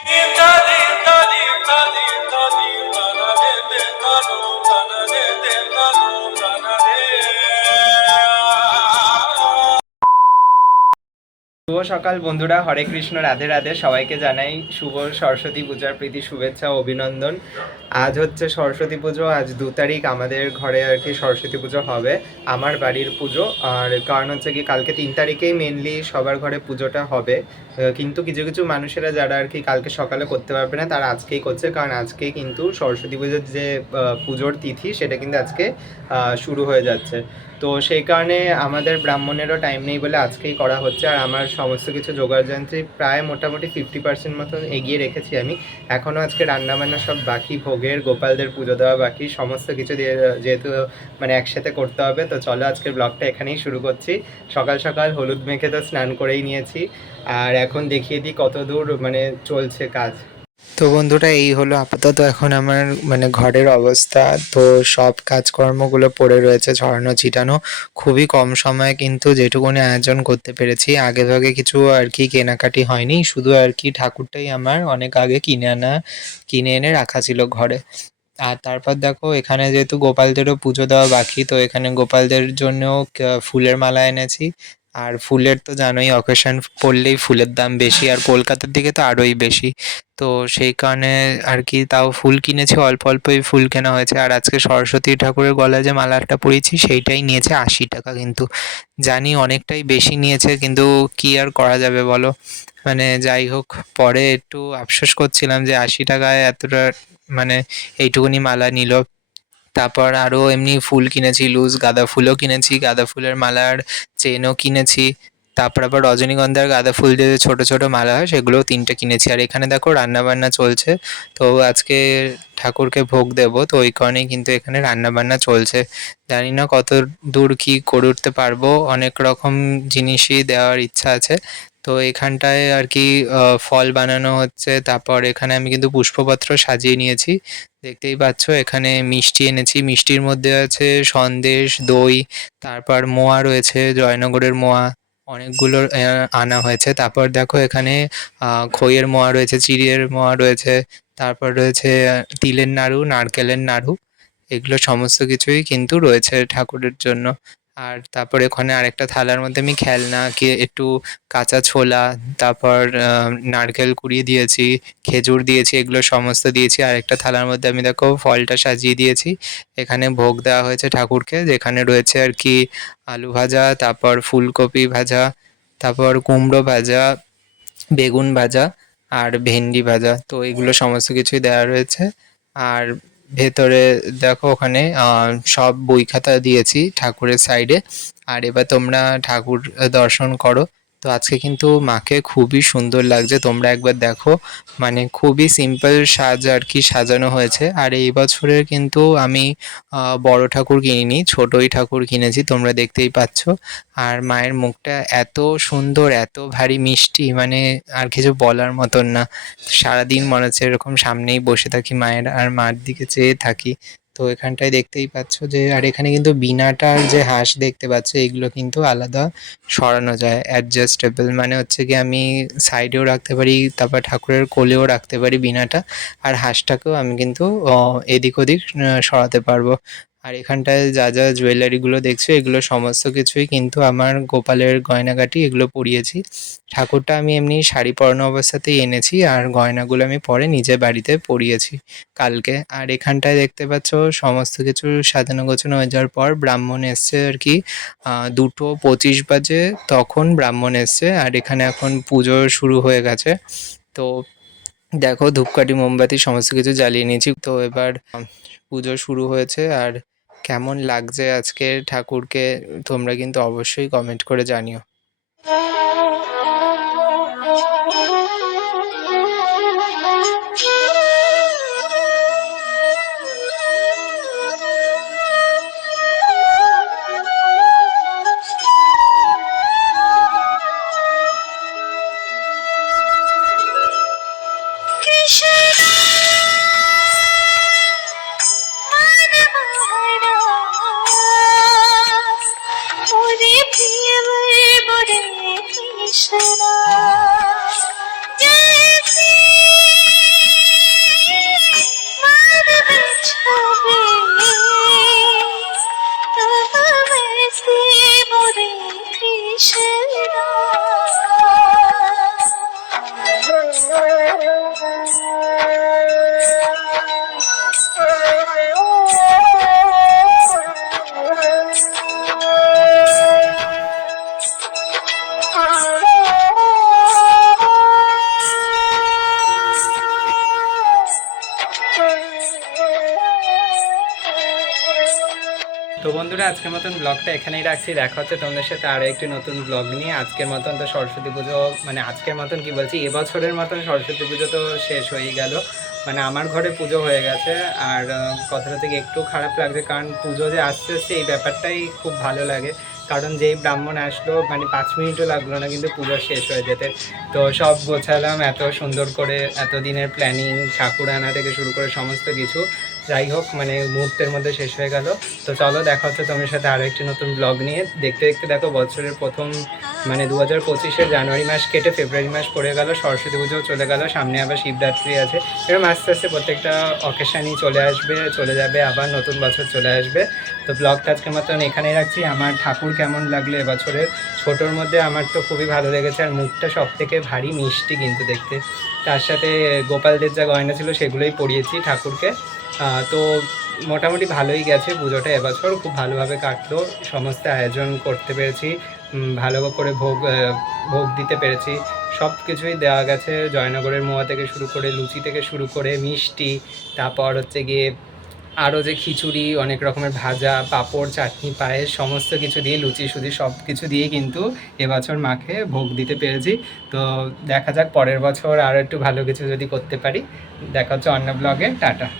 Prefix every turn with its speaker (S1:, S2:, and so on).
S1: শুভ সকাল বন্ধুরা, হরে কৃষ্ণ, রাধে রাধে। সবাইকে জানাই শুভ সরস্বতী পূজার প্রীতি, শুভেচ্ছা অভিনন্দন। আজ হচ্ছে সরস্বতী পুজো, আজ দু তারিখ। আমাদের ঘরে আর কি সরস্বতী পুজো হবে, আমার বাড়ির পুজো। আর কারণ হচ্ছে কি, কালকে তিন তারিখেই মেনলি সবার ঘরে পুজোটা হবে। কিন্তু কিছু কিছু মানুষেরা যারা আর কি কালকে সকালে করতে পারবে না, তারা আজকেই করছে। কারণ আজকে কিন্তু সরস্বতী পুজোর যে পুজোর তিথি, সেটা কিন্তু আজকে শুরু হয়ে যাচ্ছে। তো সেই কারণে আমাদের ব্রাহ্মণেরও টাইম নেই বলে আজকেই করা হচ্ছে। আর আমার সমস্ত কিছু জোগাড় যন্ত্রী প্রায় মোটামুটি ফিফটি পার্সেন্ট মতন এগিয়ে রেখেছি আমি। এখনও আজকে রান্নাবান্না সব বাকি, ভোগের, গোপালদের পুজো দেওয়া বাকি, সমস্ত কিছু দিয়ে, যেহেতু মানে একসাথে করতে হবে, তো চলো আজকের ব্লগটা এখানেই শুরু করছি। সকাল সকাল হলুদ মেখে তো স্নান করেই নিয়েছি। আর এখন দেখিয়ে দিই কত দূর মানে চলছে কাজ। তো বন্ধুরা, এই হলো আপাতত এখন আমার মানে ঘরের অবস্থা। তো সব কাজকর্মগুলো পড়ে রয়েছে ছড়ানো ছিটানো। খুবই কম সময়ে কিন্তু যেটুকুনি আয়োজন করতে পেরেছি। আগে ভাগে কিছু আর কি কেনাকাটি হয়নি। শুধু আর কি ঠাকুরটাই আমার অনেক আগে কিনে আনা, কিনে এনে রাখা ছিল ঘরে। আর তারপর দেখো, এখানে যেহেতু গোপালদেরও পুজো দেওয়া বাকি, তো এখানে গোপালদের জন্যও ফুলের মালা এনেছি। আর ফুলের তো জানোই অকেশন পড়লেই ফুলের দাম বেশি আর কলকাতার দিকে তো আরোই বেশি। তো সেই কারণে আর কি তাও ফুল কিনেছি, অল্প অল্পই ফুল কেনা হয়েছে। আর আজকে সরস্বতী ঠাকুরের গলায় যে মালাটা পরিয়েছি সেইটাই নিয়েছে আশি টাকা কিন্তু। জানি অনেকটাই বেশি নিয়েছে, কিন্তু কি আর করা যাবে বলো? মানে যাই হোক, পরে একটু আফসোস করছিলাম যে আশি টাকায় এতটা মানে এইটুকুনি মালা নিল। তারপর আরও এমনি ফুল কিনেছি লুজ গাঁদা ফুলও কিনেছি, গাঁদা ফুলের মালার চেনও কিনেছি। তারপর আবার রজনীগন্ধার গাঁদা ফুল দিয়ে ছোট ছোট মালা হয় সেগুলোও তিনটে কিনেছি। আর এখানে দেখো রান্না বান্না চলছে, তো আজকে ঠাকুরকে ভোগ দেব, তো ওই কারণেই কিন্তু এখানে রান্না বান্না চলছে। জানি না কত দূর কি করে উঠতে পারব, অনেক রকম জিনিসই দেওয়ার ইচ্ছা আছে তো এখানটায় আর কি ফল বানানো হচ্ছে। তারপর এখানে আমি কিন্তু পুষ্পপত্র সাজিয়ে নিয়েছি। দেখতেই পাচ্ছ, এখানে মিষ্টি এনেছি। মিষ্টির মধ্যে আছে সন্দেশ, দই, তারপর মোয়া রয়েছে, জয়নগরের মোয়া। অনেকগুলো আনা হয়েছে। তারপর দেখো এখানে খইয়ের মোয়া রয়েছে চিড়ের মোয়া রয়েছে। তারপর রয়েছে তিলের নাড়ু, নারকেলের নাড়ু। এগুলো সমস্ত কিছুই কিন্তু রয়েছে ঠাকুরের জন্য। আর তারপর এখানে আরেকটা থালার মধ্যে আমি খেলনা, কি একটু কাঁচা ছোলা, তারপর নারকেল কুড়িয়ে দিয়েছি, খেজুর দিয়েছি, এগুলো সমস্ত দিয়েছি। আর একটা থালার মধ্যে আমি দেখো ফলটা সাজিয়ে দিয়েছি। এখানে ভোগ দেওয়া হয়েছে ঠাকুরকে, যেখানে রয়েছে আর কি আলু ভাজা, তারপর ফুলকপি ভাজা, তারপর কুমড়ো ভাজা, বেগুন ভাজা আর ভেন্ডি ভাজা। তো এগুলো সমস্ত কিছুই দেওয়া রয়েছে। আর ভেতরে দেখো ওখানে সব বই খাতা দিয়েছি ঠাকুরের সাইডে আর এবার তোমরা ঠাকুর দর্শন করো। তো আজকে কিন্তু মাকে খুবই সুন্দর লাগছে। তোমরা একবার দেখো। মানে খুবই সিম্পল সাজ আর কি সাজানো হয়েছে। আর এই বছরের কিন্তু আমি বড় ঠাকুর কিনিনি, ছোটই ঠাকুর কিনেছি, তোমরা দেখতেই পাচ্ছ। আর মায়ের মুখটা এত সুন্দর, এত ভারী মিষ্টি মানে আর কিছু বলার মতন না। সারাদিন মনে হচ্ছে এরকম সামনেই বসে থাকি মায়ের, আর মার দিকে চেয়ে থাকি। তো এখানটায় দেখতেই পাচ্ছ যে, আর এখানে কিন্তু বিনাটার যে হাঁস দেখতে পাচ্ছ, এগুলো কিন্তু আলাদা সরানো যায় অ্যাডজাস্টেবল মানে হচ্ছে কি আমি সাইডেও রাখতে পারি, তারপর ঠাকুরের কোলেও রাখতে পারি বিনাটা আর হাঁসটাকেও আমি কিন্তু এদিক ওদিক সরাতে পারব। আর এখানটায় যা যা জুয়েলারিগুলো দেখছ, এগুলো সমস্ত কিছুই কিন্তু আমার গোপালের গয়নাগাটি এগুলো পরিয়েছি। ঠাকুরটা আমি এমনি শাড়ি পরানো অবস্থাতেই এনেছি আর গয়নাগুলো আমি পরে নিজের বাড়িতে পরিয়েছি কালকে। আর এখানটায় দেখতে পাচ্ছ সমস্ত কিছু সাজানো গোছানো হয়ে যাওয়ার পর ব্রাহ্মণ এসছে আর কি। দুটো পঁচিশ বাজে তখন ব্রাহ্মণ এসছে আর এখানে এখন পুজো শুরু হয়ে গেছে। তো দেখো ধূপকাঠি, মোমবাতি সমস্ত কিছু জ্বালিয়ে নিয়েছি। তো এবার পুজো শুরু হয়েছে আর কেমন লাগছে আজকে ঠাকুরকে তোমরা কিন্তু অবশ্যই কমেন্ট করে জানিও।
S2: তো বন্ধুরা, আজকের মতন ব্লগটা এখানেই রাখছি। দেখা হচ্ছে তোমাদের সাথে আরও একটি নতুন ব্লগ নিয়ে। আজকের মতন তো সরস্বতী পুজো মানে আজকের মতন কি বলছি, এবছরের মতন সরস্বতী পুজো তো শেষ হয়ে গেল। মানে আমার ঘরে পুজো হয়ে গেছে। আর কথাটা থেকে একটু খারাপ লাগছে, কারণ পুজো যে আসতে আসছে, এই ব্যাপারটাই খুব ভালো লাগে। কারণ যেই ব্রাহ্মণ আসলো মানে পাঁচ মিনিটও লাগল না কিন্তু পুজো শেষ হয়ে যেতে। তো সব গোছালাম, এত সুন্দর করে এত দিনের প্ল্যানিং ঠাকুর আনা থেকে শুরু করে সমস্ত কিছু। যাই হোক মানে মুহূর্তের মধ্যে শেষ হয়ে গেল। তো চলো, দেখা হচ্ছে তোমার সাথে আরও একটি নতুন ব্লগ নিয়ে। দেখতে দেখতে দেখো, বছরের প্রথম মানে দু হাজার পঁচিশের জানুয়ারি মাস কেটে ফেব্রুয়ারি মাস পড়ে গেল, সরস্বতী পুজোও চলে গেল, সামনে আবার শিবরাত্রি আছে। এরকম আস্তে আস্তে প্রত্যেকটা অকেশানই চলে আসবে, চলে যাবে, আবার নতুন বছর চলে আসবে। তো ব্লগটা আজকের মতন এখানেই রাখছি। আমার ঠাকুর কেমন লাগল এবছরের? ছোটোর মধ্যে আমার তো খুবই ভালো লেগেছে, আর মুখটা সব থেকে ভারী মিষ্টি কিন্তু দেখতে। তার সাথে গোপালদের যা গয়না ছিল, সেগুলোই পরিয়েছি ঠাকুরকে। তো মোটামুটি ভালোই গেছে পুজোটা এবছর। খুব ভালোভাবে কাটলো, সমস্ত আয়োজন করতে পেরেছি ভালো করে ভোগ ভোগ দিতে পেরেছি। সব কিছুই দেওয়া গেছে, জয়নগরের মোয়া থেকে শুরু করে লুচি থেকে শুরু করে মিষ্টি, তারপর হচ্ছে গিয়ে আরও যে খিচুড়ি, অনেক রকমের ভাজা, পাঁপড়, চাটনি, পায়েস, সমস্ত কিছু দিয়ে, লুচি, সুজি, সব কিছু দিয়ে কিন্তু এবছর মাকে ভোগ দিতে পেরেছি। তো দেখা যাক পরের বছর আরও একটু ভালো কিছু যদি করতে পারি। দেখা হচ্ছে অন্য ব্লগে টাটা।